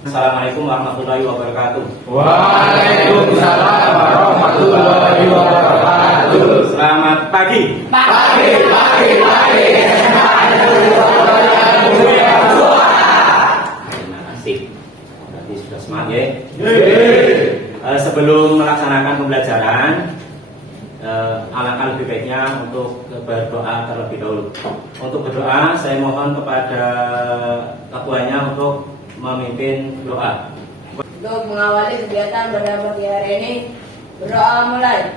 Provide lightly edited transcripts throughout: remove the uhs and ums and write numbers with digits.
Assalamualaikum warahmatullahi wabarakatuh. Waalaikumsalam warahmatullahi wabarakatuh. Selamat pagi. Pagi. Asik. Berarti sudah semangat ya. Sebelum melaksanakan pembelajaran, alangkah lebih baiknya untuk berdoa terlebih dahulu. Untuk berdoa, saya mohon kepada ketuanya untuk memimpin doa. Untuk mengawali kegiatan pada pagi hari ini, berdoa mulai.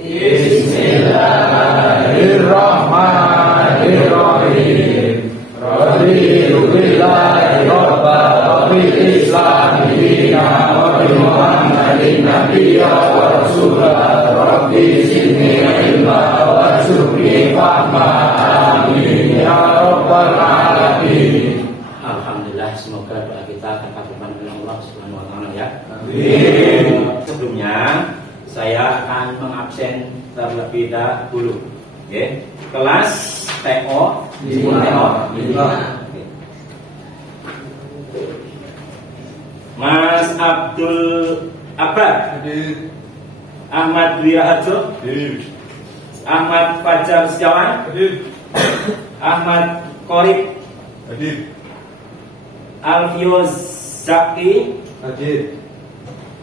Bismillahirrahmanirrahim. Raditu billahi rabban wa bil islami dinan wa bi Muhammadin nabiyya wa rasulah. Rabbi zidni ilma warzuqni fahma. Amin ya rabbal alamin. Alhamdulillah, semoga doa kita terkabulkan oleh Allah Subhanahu wa taala ya. Amin. Sebelumnya saya akan mengabsen terlebih dahulu. Oke. Kelas TO 10 TO. Oke. Mas Abdul Abad, Ahmad Dwi Raharjo, Ahmad Fajar Setiawan, Ahmad Korib, Alfio Zakti,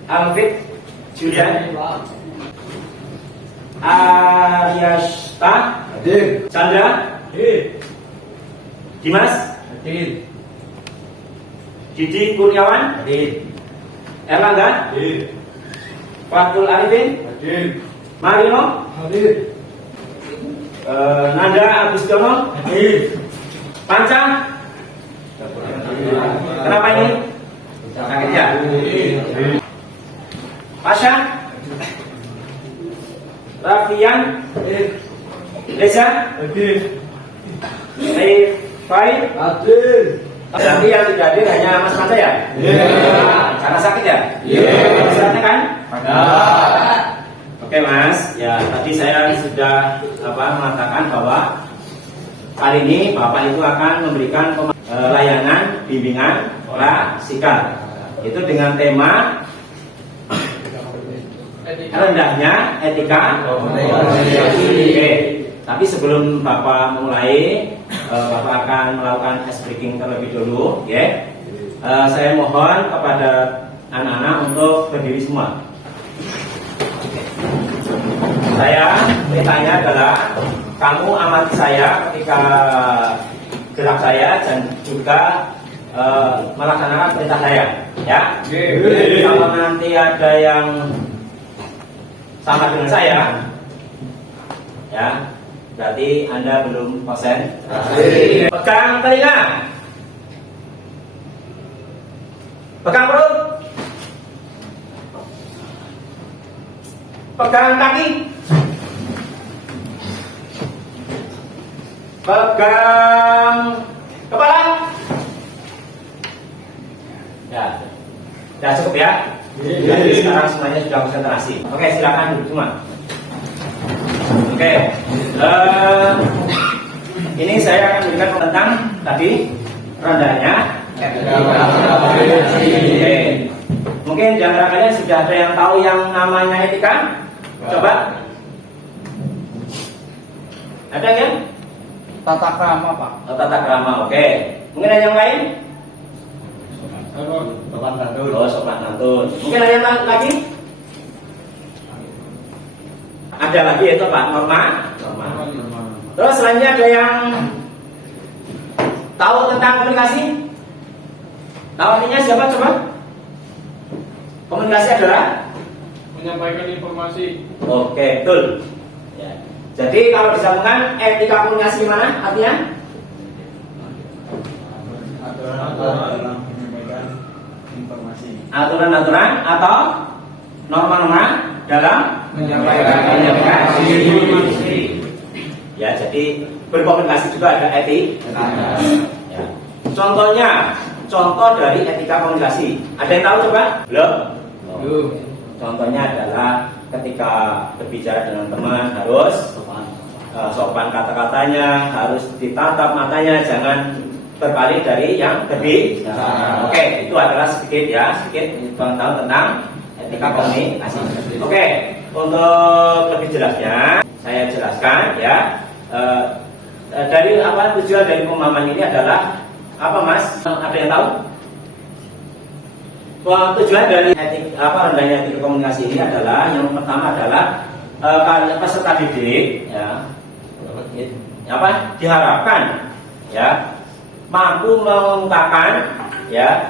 Alfit Julian, Aryashta, Chandra, Dimas, Didi Kurniawan, Erlangga, Fatul Arifin, Marino, Nanda Agustiono, Panca. Kenapa ini? Sakit ya? Pasha, Rafian, Reza, Rifai. Tapi yang tidak hadir hanya Mas Panca ya? Karena sakit ya? Sakitnya kan? Oke Mas, ya tadi saya sudah mengatakan bahwa kali ini Bapak itu akan memberikan layanan bimbingan rasikal. Itu dengan tema rendahnya etika komunikasi. Oke. Tapi sebelum Bapak mulai, Bapak akan melakukan ice breaking terlebih dulu, ya. Saya mohon kepada anak-anak untuk berdiri semua. Saya perintahnya adalah kamu amati saya ketika gerak saya dan juga melaksanakan perintah saya, ya. Kalau nanti ada yang sama dengan saya, ya, berarti Anda belum konsentrasi. Pegang telinga, pegang perut, pegang kaki, pegang kepala. Ya cukup ya. Jadi sekarang semuanya sudah konsentrasi. Oke, silakan duduk semua. Oke, ini saya akan berikan tentang tadi rendahnya. Oke. Mungkin di antara kalian sudah ada yang tahu yang namanya etika? Coba. Ada kan? Tata krama, Pak. Tata krama, oke. Mungkin ada yang lain? Sopan santun. Mungkin ada yang lagi? Ada lagi yaitu Pak, norma. Terus selanjutnya ada yang tahu tentang komunikasi? Tahu artinya siapa coba? Komunikasi adalah menyampaikan informasi. Oke, betul. Ya. Jadi kalau disambungkan etika komunikasi gimana artinya? Aturan-aturan atau norma-norma dalam menyampaikan informasi. Ya, jadi berkomunikasi juga ada etika. Ya. Contoh dari etika komunikasi. Ada yang tahu coba? Belum? Contohnya adalah ketika berbicara dengan teman harus sopan kata-katanya, harus ditatap matanya, jangan berpaling dari yang berbicara. Oke, itu adalah sedikit pengetahuan tentang etika komunikasi. Oke, untuk lebih jelasnya saya jelaskan ya. Dari apa tujuan dari pemahaman ini adalah apa, Mas? Ada yang tahu? Tujuan dari rendahnya etika komunikasi ini adalah yang pertama adalah peserta didik ya, diharapkan ya mampu mengungkapkan ya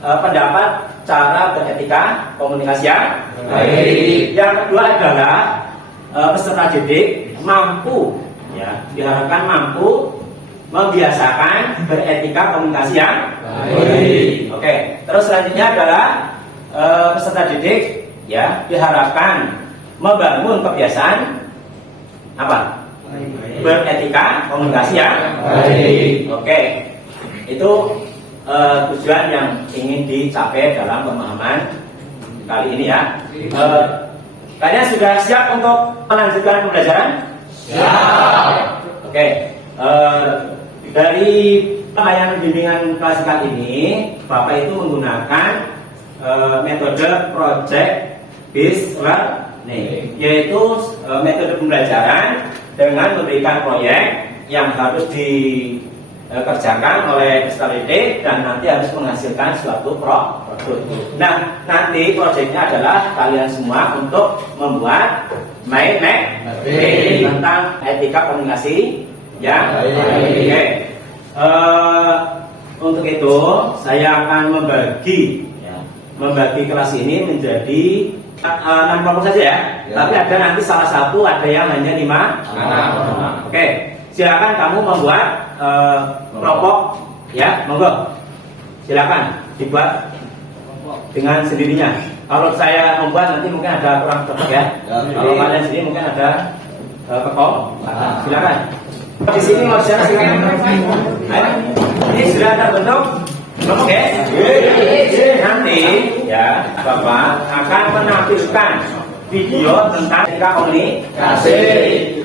pendapat cara beretika komunikasi yang baik. Yang kedua adalah peserta didik diharapkan mampu membiasakan beretika komunikasi yang baik. Oke, terus selanjutnya adalah peserta didik ya diharapkan membangun kebiasaan apa? Beretika komunikasi yang baik. Oke, itu tujuan yang ingin dicapai dalam pemahaman kali ini ya. Kalian sudah siap untuk melanjutkan pembelajaran? Siap. Oke. Dari pelayanan bimbingan klasikal ini, Bapak itu menggunakan metode project based learning, yaitu metode pembelajaran dengan memberikan proyek yang harus dikerjakan oleh peserta didik dan nanti harus menghasilkan suatu produk. Nah, nanti proyeknya adalah kalian semua untuk membuat materi tentang etika komunikasi yang baik. Untuk itu saya akan membagi kelas ini menjadi 6 kelompok saja ya. Tapi ada nanti salah satu ada yang hanya 5. Oke, silakan kamu membuat kelompok ya, monggo. Silakan dibuat dengan sendirinya. Kalau saya membuat nanti mungkin ada kurang cocok ya. Kalau kalian sendiri mungkin ada kekom. Silakan. Di sini mau silakan. Ini sudah terbentuk kelompok ya. Nanti ya Bapak akan menampilkan video tentang etika komunikasi.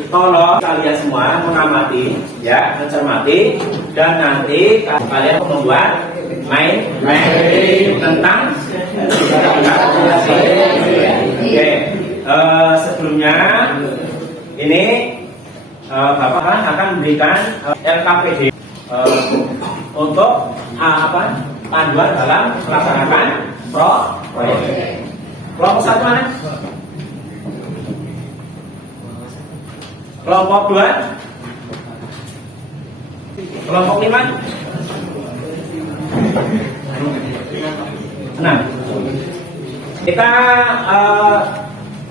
Tolong kalian semua mengamati ya, mencermati dan nanti kalian membuat materi tentang Oke, sebelumnya ini Bapak akan memberikan LKPD untuk panduan dalam melaksanakan proyek. Kelompok 1 mana? Kelompok 2? Kelompok 5? 6. Kita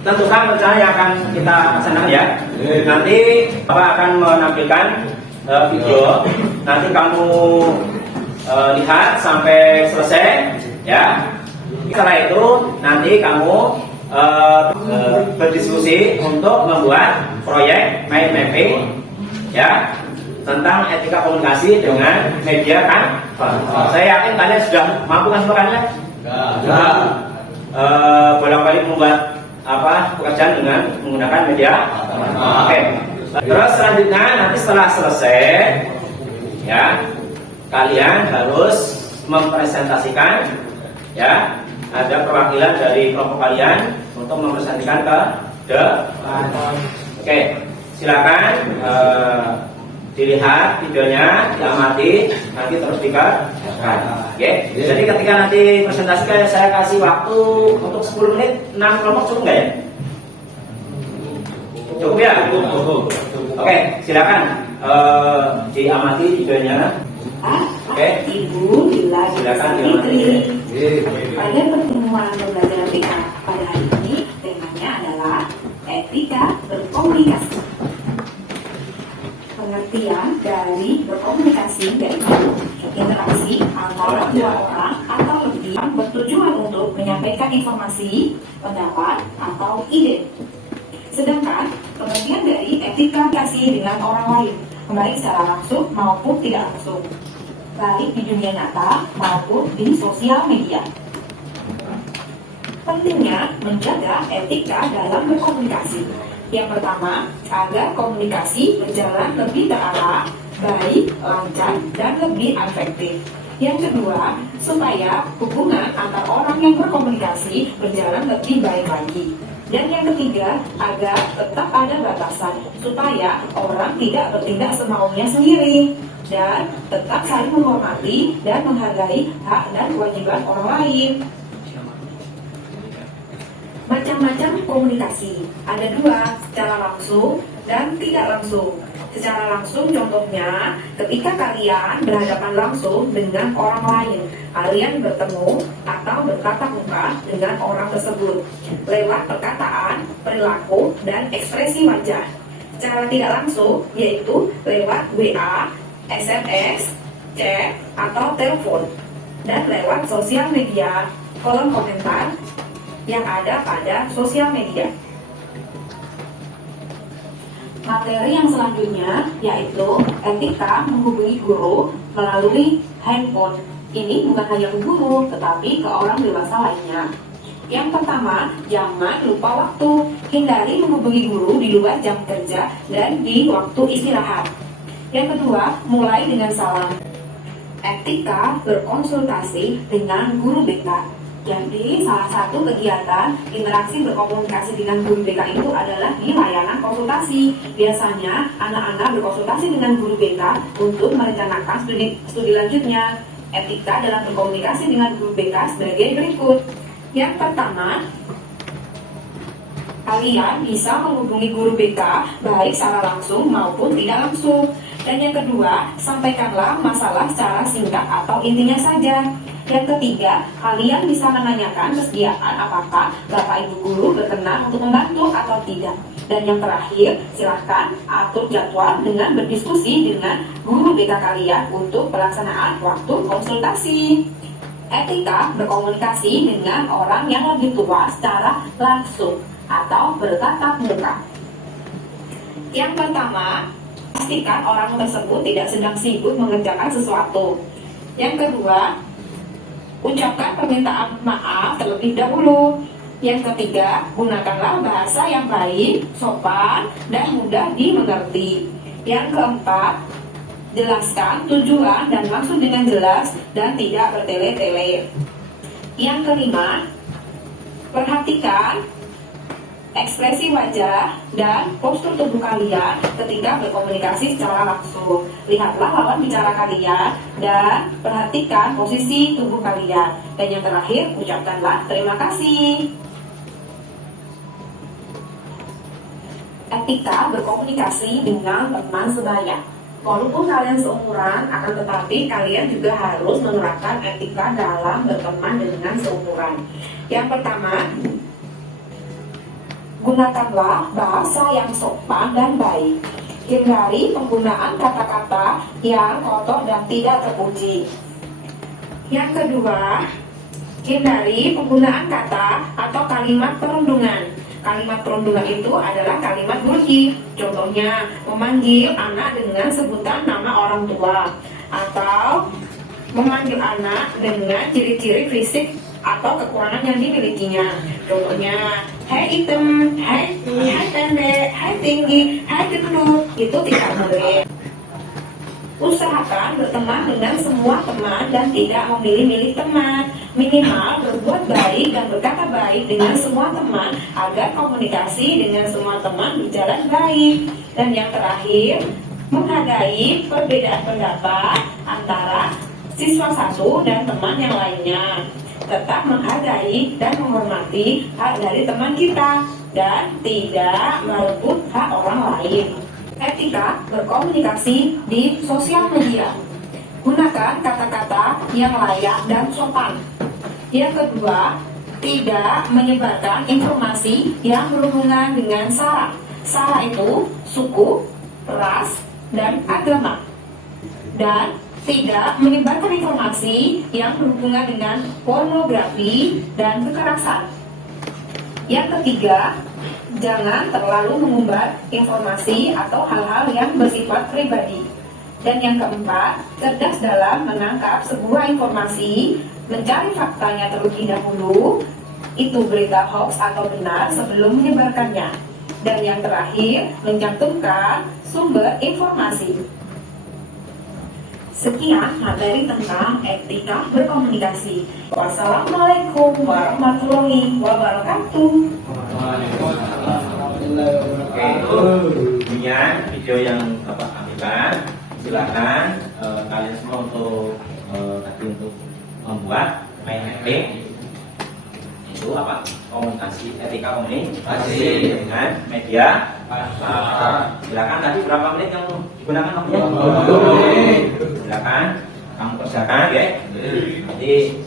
tentukan rencana yang akan kita laksanakan ya. Nanti Bapak akan menampilkan video. Nanti kamu lihat sampai selesai ya. Setelah itu nanti kamu berdiskusi untuk membuat proyek mind mapping ya tentang etika komunikasi dengan media kan. Saya yakin kalian sudah mampu kan semuanya? Bolak-balik membuat pekerjaan dengan menggunakan media. Oke. Terus selanjutnya nanti setelah selesai ya kalian harus mempresentasikan ya, ada perwakilan dari kelompok kalian untuk mempresentasikan ke depan. Oke, silakan dilihat videonya, diamati, nanti terus dikerjakan. Oke. Jadi ketika nanti presentasikan saya kasih waktu untuk 10 menit, 6 kelompok cukup nggak ya? Cukup ya? Cukup. Oke, silakan diamati videonya. Oke. Ibu Bila Silakan Fitri. Pada pertemuan pembelajaran PK pada hari ini, temanya adalah etika berkomunikasi. Pengertian dari berkomunikasi yaitu interaksi antara dua orang atau lebih yang bertujuan untuk menyampaikan informasi, pendapat, atau ide. Sedangkan pengertian dari etika komunikasi dengan orang lain, baik secara langsung maupun tidak langsung, baik di dunia nyata maupun di sosial media. Pentingnya menjaga etika dalam berkomunikasi. Yang pertama, agar komunikasi berjalan lebih terarah baik, lancar, dan lebih efektif. Yang kedua, supaya hubungan antar orang yang berkomunikasi berjalan lebih baik lagi. Dan yang ketiga, agar tetap ada batasan, supaya orang tidak bertindak semaunya sendiri. Dan tetap saling menghormati dan menghargai hak dan kewajiban orang lain. Macam-macam komunikasi, ada dua, secara langsung dan tidak langsung. Secara langsung contohnya, ketika kalian berhadapan langsung dengan orang lain, kalian bertemu atau bertatap muka dengan orang tersebut lewat perkataan, perilaku, dan ekspresi wajah. Secara tidak langsung yaitu lewat WA, SMS, chat, atau telepon, dan lewat sosial media, kolom komentar yang ada pada sosial media. Materi yang selanjutnya yaitu etika menghubungi guru melalui handphone. Ini bukan hanya ke guru, tetapi ke orang dewasa lainnya. Yang pertama, jangan lupa waktu. Hindari menghubungi guru di luar jam kerja dan di waktu istirahat. Yang kedua, mulai dengan salam. Etika berkonsultasi dengan guru BK. Jadi, salah satu kegiatan interaksi berkomunikasi dengan guru BK itu adalah di layanan konsultasi. Biasanya, anak-anak berkonsultasi dengan guru BK untuk merencanakan studi lanjutnya. Etika dalam berkomunikasi dengan guru BK sebagai berikut. Yang pertama, kalian bisa menghubungi guru BK baik secara langsung maupun tidak langsung. Dan yang kedua, sampaikanlah masalah secara singkat atau intinya saja. Yang ketiga, kalian bisa menanyakan kesediaan apakah Bapak Ibu guru berkenan untuk membantu atau tidak. Dan yang terakhir, silahkan atur jadwal dengan berdiskusi dengan guru BK kalian untuk pelaksanaan waktu konsultasi. Etika berkomunikasi dengan orang yang lebih tua secara langsung atau bertatap muka. Yang pertama, pastikan orang tersebut tidak sedang sibuk mengerjakan sesuatu. Yang kedua, ucapkan permintaan maaf terlebih dahulu. Yang ketiga, gunakanlah bahasa yang baik, sopan, dan mudah dimengerti. Yang keempat, jelaskan tujuan dan maksud dengan jelas dan tidak bertele-tele. Yang kelima, perhatikan ekspresi wajah dan postur tubuh kalian ketika berkomunikasi secara langsung. Lihatlah lawan bicara kalian dan perhatikan posisi tubuh kalian. Dan yang terakhir, ucapkanlah terima kasih. Etika berkomunikasi dengan teman sebaya. Walaupun kalian seumuran, akan tetapi kalian juga harus menerapkan etika dalam berteman dengan seumuran. Yang pertama, gunakanlah bahasa yang sopan dan baik. Hindari penggunaan kata-kata yang kotor dan tidak terpuji. Yang kedua, hindari penggunaan kata atau kalimat perundungan. Kalimat perundungan itu adalah kalimat burji. Contohnya, memanggil anak dengan sebutan nama orang tua, atau memanggil anak dengan ciri-ciri fisik atau kekurangan yang dimilikinya. Contohnya, hai hitam, hai pendek, hai tinggi, hai gendut. Itu tidak boleh. Usahakan berteman dengan semua teman dan tidak memilih-milih teman. Minimal berbuat baik dan berkata baik dengan semua teman agar komunikasi dengan semua teman berjalan baik. Dan yang terakhir, menghargai perbedaan pendapat antara siswa satu dan teman yang lainnya. Tetap menghargai dan menghormati hak dari teman kita dan tidak merebut hak orang lain. Etika berkomunikasi di sosial media. Gunakan kata-kata yang layak dan sopan. Yang kedua, tidak menyebarkan informasi yang berhubungan dengan sara. Sara itu suku, ras, dan agama. Dan tidak menyebarkan informasi yang berhubungan dengan pornografi dan kekerasan. Yang ketiga, jangan terlalu mengumbar informasi atau hal-hal yang bersifat pribadi. Dan yang keempat, cerdas dalam menangkap sebuah informasi, mencari faktanya terlebih dahulu, itu berita hoax atau benar sebelum menyebarkannya. Dan yang terakhir, mencantumkan sumber informasi. Sekian materi tentang etika berkomunikasi. Wassalamualaikum warahmatullahi wabarakatuh. Oke, itu bunyinya video yang Bapak ambilkan. Silakan kalian semua untuk tadi untuk membuat mapping itu apa? Komunikasi, etika komunikasi dengan media. Silakan tadi berapa menit yang digunakan waktunya? 20 menit. Silakan kamu kerjakan ya. Nanti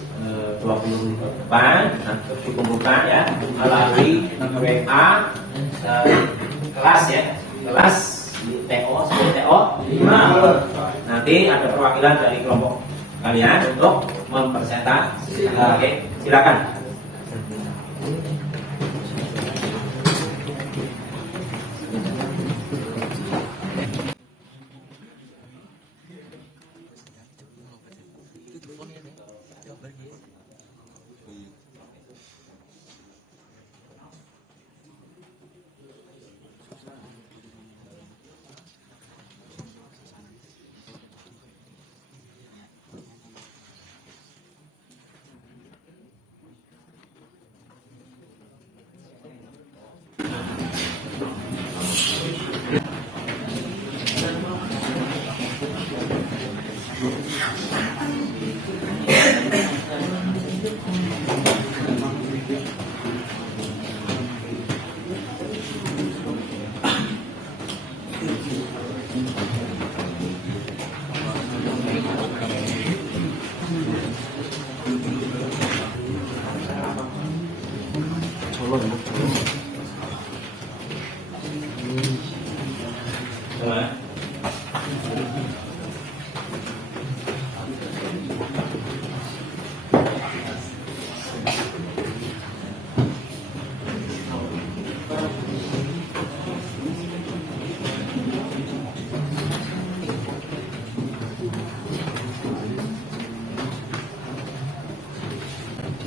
20 menit ke depan nanti dikumpulkan ya melalui WA kelas ya, kelas di TO seperti TO 5. Nanti ada perwakilan dari kelompok kalian untuk mempresentasikan. Oke, silakan.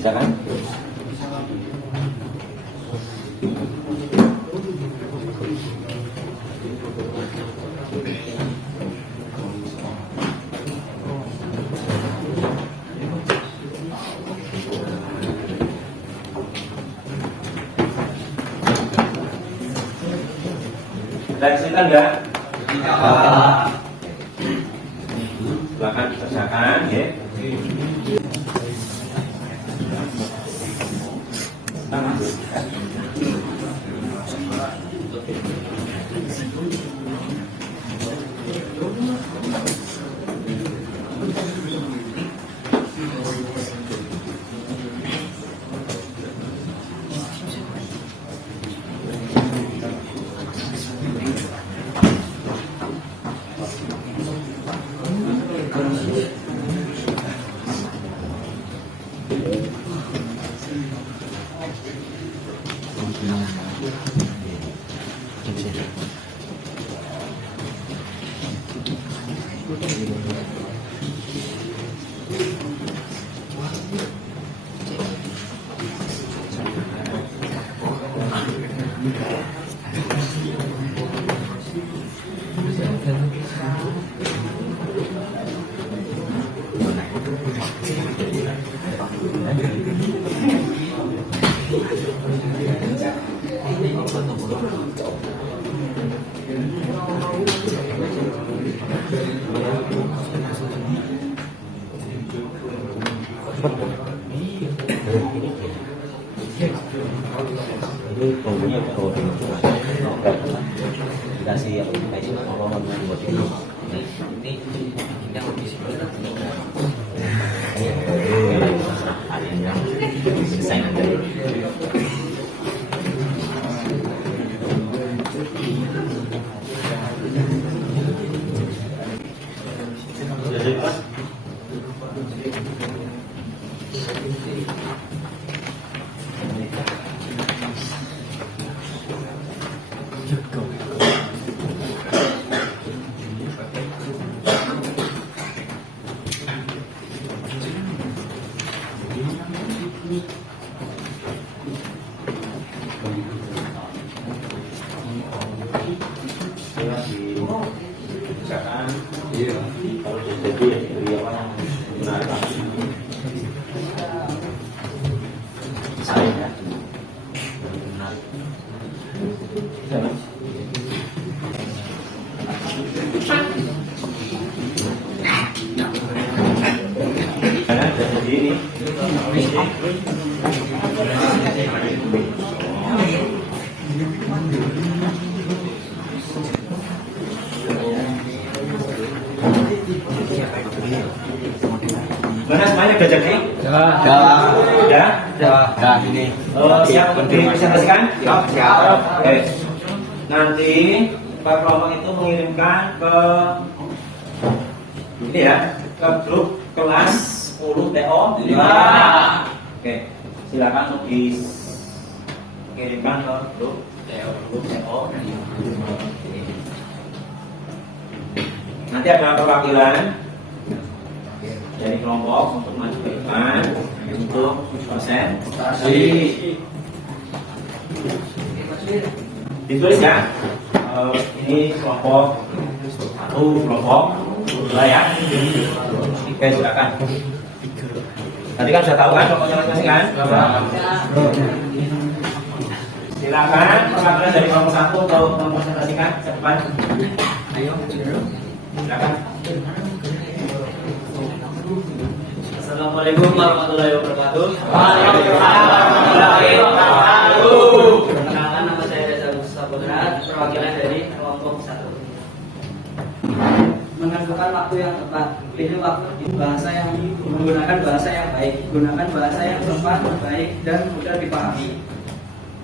Silakan. Ada kesulitan enggak? Silakan dikerjakan ya. Ini baunya bau dikasih kayak ngomong buat ini. Ini yang di sini. Saya nanti. Misalkan kalau jadi Mana semuanya udah jadi? Ya? Ini. Siap untuk dipresentasikan? Siap. Oke. Nanti Pak Kelompok itu mengirimkan ke ini ya, ke grup kelas 10 TO 5. Oke, silakan untuk dikirimkan ke grup TO. Nanti ada perwakilan dari kelompok untuk maju ke depan untuk presentasi. Ditulis ya. Ini kelompok 1, kelompok 2 ya. Oke, silakan. Tadi kan sudah tahu kan kelompoknya masing-masing kan? Silakan perwakilan dari kelompok 1 untuk mempresentasikan ke depan. Ayo, silakan. Assalamualaikum warahmatullahi wabarakatuh. Waalaikumsalam warahmatullahi wabarakatuh. Perkenalkan, nama saya Reza Mustafa, perwakilan dari kelompok 1. Menentukan waktu yang tepat, pilih waktu bahasa yang menggunakan bahasa yang baik, gunakan bahasa yang sopan, baik dan mudah dipahami.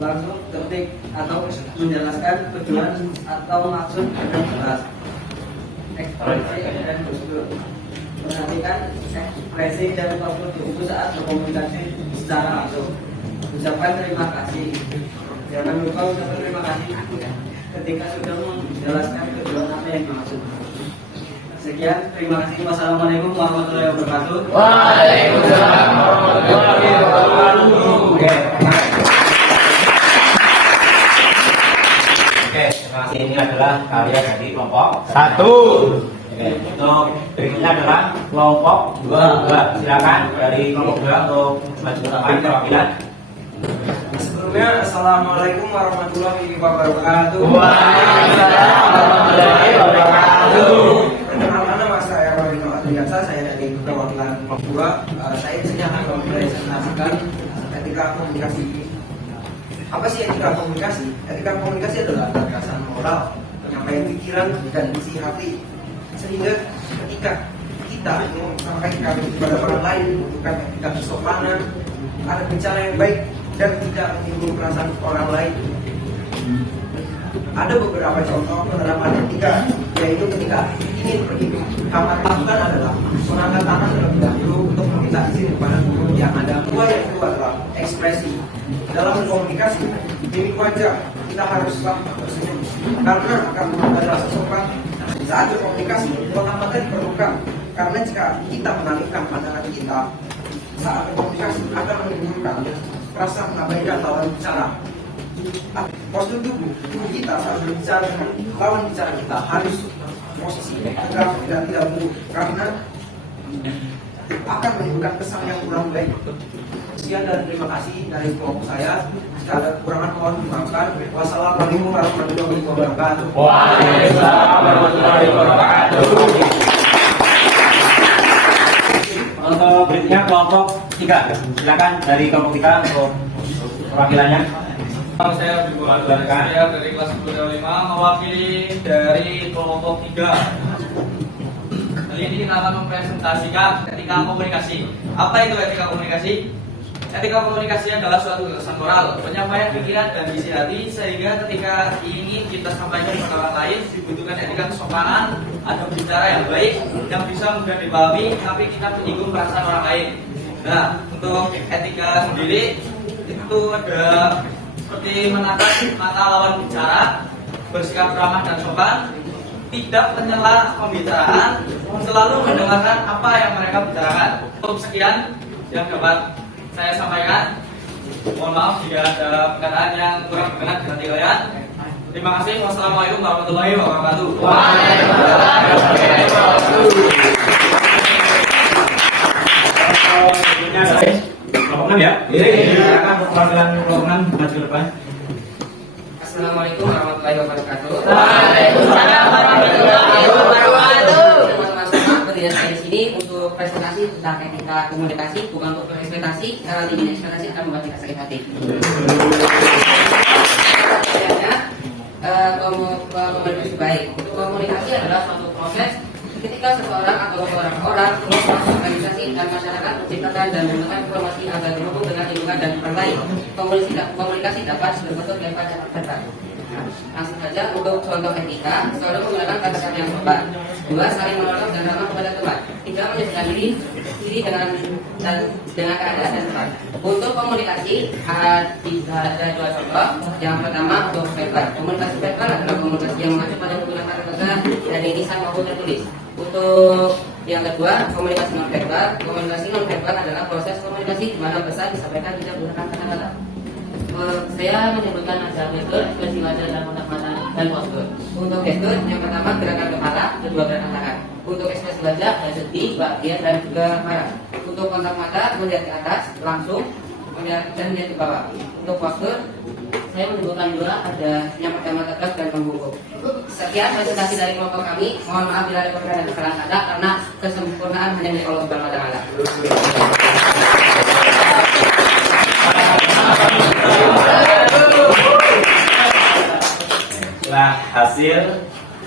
Langsung ketik atau menjelaskan tujuan atau maksud dengan jelas. Ekspresi dan usul. Perhatikan ekspresi dan usul itu saat berkomunikasi secara langsung. Ucapkan terima kasih. Jangan lupa ucapkan terima kasih ketika sudah menjelaskan tujuan apa yang dimaksud. Sekian, terima kasih. Wassalamualaikum warahmatullahi wabarakatuh. Waalaikumsalam warahmatullahi wabarakatuh. Oke, terima kasih. Ini adalah karya dari kelompok 1. Oke, untuk berikutnya adalah kelompok 2. Silakan dari kelompok 2 untuk maju ke depan perwakilan. Sebelumnya, Assalamualaikum warahmatullahi wabarakatuh. Waalaikumsalam warahmatullahi wabarakatuh. Perkenalkan, nama saya Wahidul Adriansa, saya dari perwakilan kelompok 2. Saya di sini akan mempresentasikan etika komunikasi. Apa sih etika komunikasi? Etika komunikasi adalah gagasan moral, penyampaian pikiran dan isi hati. Sehingga ketika kita ingin menyampaikan kepada orang lain membutuhkan etika kesopanan, ada bicara yang baik dan tidak menyinggung perasaan orang lain. Ada beberapa contoh penerapan etika, yaitu ketika ingin pergi ke kamar lakukan adalah mengangkat tangan terlebih dahulu untuk meminta izin kepada guru yang ada. Yang kedua adalah ekspresi. Dalam berkomunikasi, mimik wajah kita haruslah tersenyum karena akan menambah rasa sopan. Saat berkomunikasi, pengamatan diperlukan karena jika kita mengalihkan pandangan kita saat berkomunikasi akan menimbulkan rasa mengabaikan lawan bicara. Postur tubuh kita saat berbicara dengan lawan bicara kita harus posisi tegak dan tidak mundur karena akan menimbulkan kesan yang kurang baik. Sekian dan terima kasih dari kelompok saya. Jika ada kekurangan mohon dimaafkan. Wassalamualaikum warahmatullahi wabarakatuh. Waalaikumsalam warahmatullahi wabarakatuh. Untuk berikutnya kelompok 3. Silakan dari kelompok 3 untuk perwakilannya. Saya dari kelas 10 5 mewakili dari kelompok 3. Kali ini kita akan mempresentasikan etika komunikasi. Apa itu etika komunikasi? Etika komunikasi adalah suatu gagasan moral, penyampaian pikiran dan isi hati, sehingga ketika ingin kita sampaikan kepada orang lain dibutuhkan etika kesopanan, ada bicara yang baik yang bisa mudah dipahami tapi kita menyinggung perasaan orang lain. Nah, untuk etika sendiri itu ada seperti menatap mata lawan bicara, bersikap ramah dan sopan, tidak menyela pembicaraan, selalu mendengarkan apa yang mereka bicarakan. Cukup sekian yang dapat saya sampaikan. Mohon maaf jika ada perkataan yang kurang berkenan di hati kalian. Terima kasih. Wassalamualaikum warahmatullahi wabarakatuh. Waalaikumsalam warahmatullahi wabarakatuh. Kelompok 6 ya? Silakan untuk perwakilan kelompok 6 maju ke depan. Assalamualaikum warahmatullahi wabarakatuh. Waalaikumsalam warahmatullahi wabarakatuh. Teman-teman semua, berdiri saya di sini untuk presentasi tentang etika masalah komunikasi, bukan untuk ekspektasi, karena tingginya ekspektasi akan membuat kita sakit hati. Komunikasi baik. Komunikasi adalah suatu proses ketika seseorang atau beberapa orang, organisasi dan masyarakat menciptakan dan menggunakan informasi agar terhubung dengan lingkungan dan orang lain. Komunikasi dapat berbentuk lewat cara verbal. Langsung saja untuk contoh etika, selalu menggunakan kata-kata yang sopan. 2. Saling menolong dan ramah kepada teman. 3. Menyesuaikan diri dengan keadaan dan tempat. Untuk komunikasi ada 2 contoh. Yang pertama untuk verbal. Komunikasi verbal adalah komunikasi yang mengacu pada penggunaan kata-kata dari lisan maupun tertulis. Untuk yang kedua, komunikasi non verbal. Komunikasi non verbal adalah proses komunikasi di mana pesan disampaikan tidak menggunakan kata-kata. Saya menyebutkan ada gestur, ekspresi wajah dan kontak mata dan postur. Untuk gestur, yang pertama gerakan kepala, kedua gerakan tangan. Untuk ekspresi wajah, ada sedih, bahagia dan juga marah. Untuk kontak mata, melihat ke atas, langsung, dan melihat ke bawah. Untuk postur, saya menyebutkan dua, ada yang pertama tegak dan membungkuk. Sekian presentasi dari kelompok kami. Mohon maaf bila ada kekurangan dan kesalahan kata karena kesempurnaan hanya milik Allah Subhanahu wa Ta'ala. Setelah hasil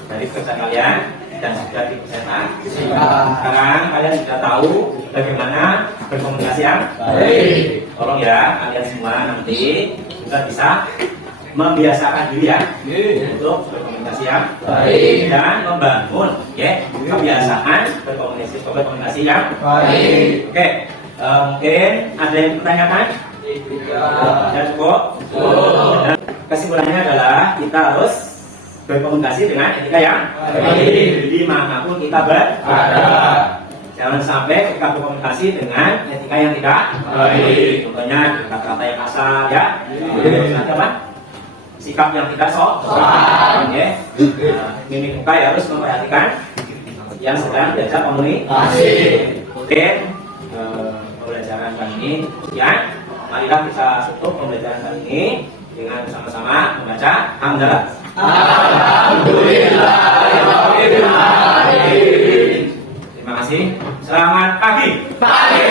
dari pekerjaan kalian dan sudah dipercetak, sekarang kalian sudah tahu bagaimana berkomunikasi yang baik. Tolong ya, kalian semua nanti juga bisa membiasakan diri ya untuk berkomunikasi yang baik dan membangun kebiasaan berkomunikasi yang baik. Oke, mungkin ada yang bertanyakan? Ya cukup. Dan kesimpulannya adalah kita harus berkomunikasi dengan etika yang baik. Jadi manapun kita berada, jangan sampai kita berkomunikasi dengan etika yang tidak baik. Contohnya kata-kata yang kasar ya. Nanti apa? Sikap yang tidak sopan ya. Mimik muka ya harus memperhatikan yang sedang diajak komunikasi. Mungkin pembelajaran kali ini ya. Marilah kita tutup pembelajaran kali ini dengan sama-sama membaca hamdalah. Terima kasih. Selamat pagi. Pagi.